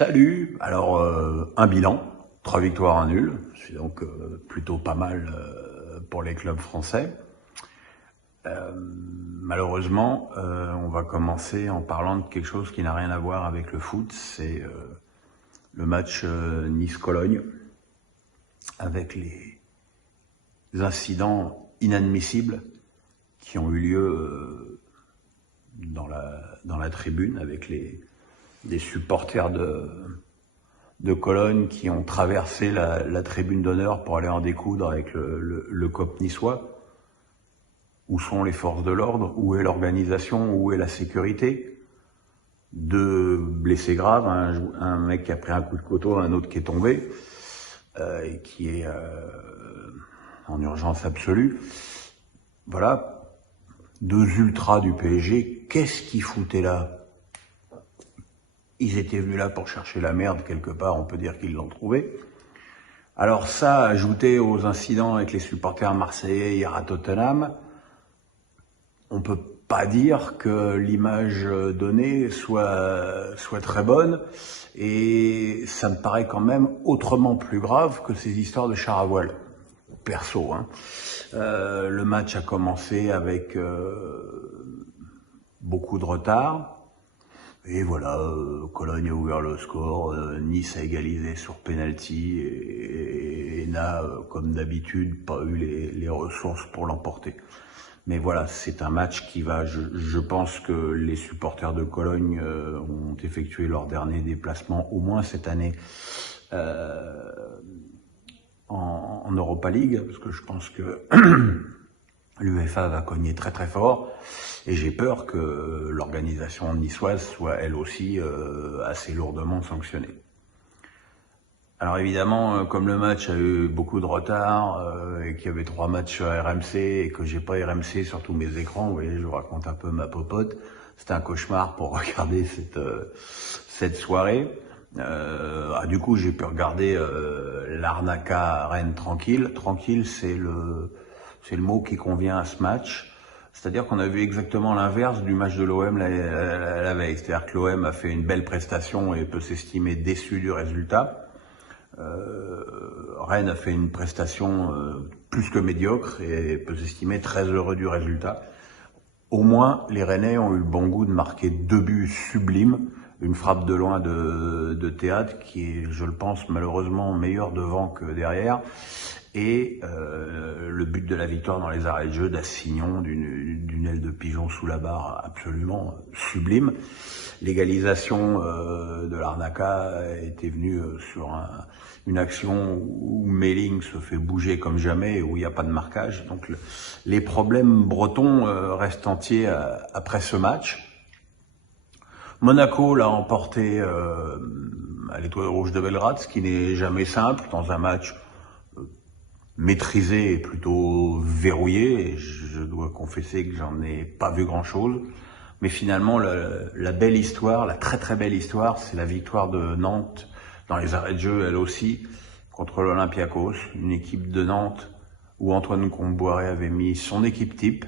Salut. Alors un bilan, 3 victoires, un nul. C'est donc plutôt pas mal pour les clubs français. Malheureusement, on va commencer en parlant de quelque chose qui n'a rien à voir avec le foot. C'est le match Nice-Cologne, avec les incidents inadmissibles qui ont eu lieu dans la tribune, avec des supporters de Cologne qui ont traversé la tribune d'honneur pour aller en découdre avec le COP niçois. Où sont les forces de l'ordre? Où est l'organisation? Où est la sécurité? 2 blessés graves, un mec qui a pris un coup de couteau, un autre qui est tombé, et qui est en urgence absolue. Voilà, 2 ultras du PSG, qu'est-ce qu'ils foutaient là? Ils étaient venus là pour chercher la merde quelque part, on peut dire qu'ils l'ont trouvé. Alors ça, ajouté aux incidents avec les supporters marseillais hier à Tottenham, on peut pas dire que l'image donnée soit très bonne, et ça me paraît quand même autrement plus grave que ces histoires de char à voile. Perso, le match a commencé avec beaucoup de retard. Et voilà, Cologne a ouvert le score, Nice a égalisé sur penalty et n'a, comme d'habitude, pas eu les ressources pour l'emporter. Mais voilà, c'est un match qui va, je pense que les supporters de Cologne ont effectué leur dernier déplacement, au moins cette année, en Europa League, parce que je pense que l'UEFA va cogner très très fort, et j'ai peur que l'organisation niçoise soit elle aussi assez lourdement sanctionnée. Alors évidemment, comme le match a eu beaucoup de retard, et qu'il y avait 3 matchs sur RMC, et que j'ai pas RMC sur tous mes écrans, vous voyez, je vous raconte un peu ma popote, c'était un cauchemar pour regarder cette soirée. Du coup, j'ai pu regarder l'Arnaca Rennes tranquille. Tranquille, c'est le mot qui convient à ce match. C'est-à-dire qu'on a vu exactement l'inverse du match de l'OM la veille. C'est-à-dire que l'OM a fait une belle prestation et peut s'estimer déçu du résultat. Rennes a fait une prestation plus que médiocre et peut s'estimer très heureux du résultat. Au moins, les Rennais ont eu le bon goût de marquer 2 buts sublimes. Une frappe de loin de Théâtre qui est, je le pense, malheureusement meilleur devant que derrière. Et le but de la victoire dans les arrêts de jeu d'Assignon, d'une aile de pigeon sous la barre absolument sublime. L'égalisation de l'Arnaca était venue sur une action où Melling se fait bouger comme jamais et où il n'y a pas de marquage. Donc les problèmes bretons restent entiers après ce match. Monaco l'a emporté à l'Étoile rouge de Belgrade, ce qui n'est jamais simple dans un match maîtrisé et plutôt verrouillé. Et je dois confesser que j'en ai pas vu grand-chose. Mais finalement, la belle histoire, la très très belle histoire, c'est la victoire de Nantes dans les arrêts de jeu, elle aussi, contre l'Olympiakos, une équipe de Nantes où Antoine Kombouaré avait mis son équipe type,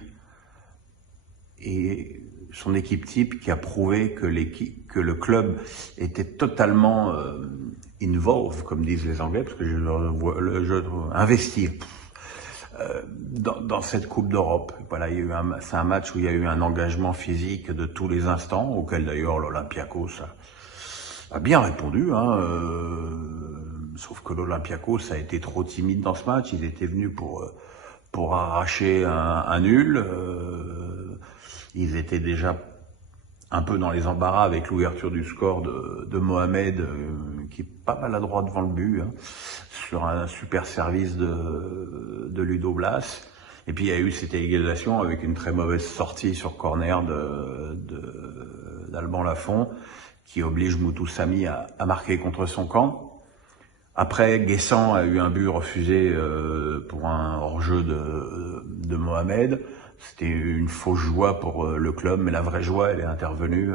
et son équipe type qui a prouvé que le club était totalement involved, comme disent les Anglais, parce que je investi dans cette Coupe d'Europe. Voilà, c'est un match où il y a eu un engagement physique de tous les instants, auquel d'ailleurs l'Olympiakos a bien répondu. Sauf que l'Olympiakos a été trop timide dans ce match. Ils étaient venus pour arracher un nul. Ils étaient déjà un peu dans les embarras avec l'ouverture du score de Mohamed, qui est pas maladroit devant le but, sur un super service de Ludo Blas. Et puis il y a eu cette égalisation avec une très mauvaise sortie sur corner d'Alban Lafont, qui oblige Moutou Samy à marquer contre son camp. Après, Guessant a eu un but refusé pour un hors-jeu de Mohamed. C'était une fausse joie pour le club, mais la vraie joie, elle est intervenue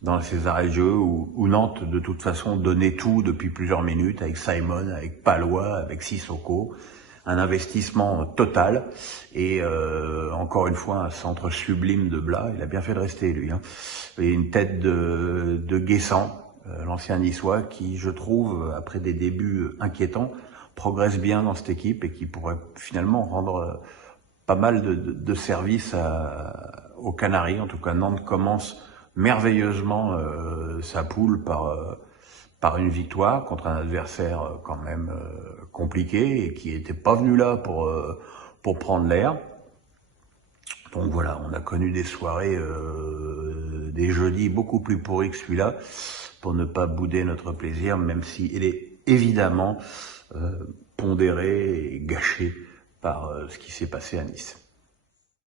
dans ces arrêts de jeu où Nantes, de toute façon, donnait tout depuis plusieurs minutes, avec Simon, avec Palois, avec Sissoko. Un investissement total, et encore une fois, un centre sublime de Blas. Il a bien fait de rester, lui. Et une tête de Guessant, l'ancien niçois qui, je trouve, après des débuts inquiétants, progresse bien dans cette équipe et qui pourrait finalement rendre pas mal de services aux Canaries. En tout cas, Nantes commence merveilleusement sa poule par une victoire contre un adversaire quand même compliqué et qui n'était pas venu là pour prendre l'air. Donc voilà, on a connu des soirées, des jeudis beaucoup plus pourris que celui-là, pour ne pas bouder notre plaisir, même s'il est évidemment pondéré et gâché par ce qui s'est passé à Nice.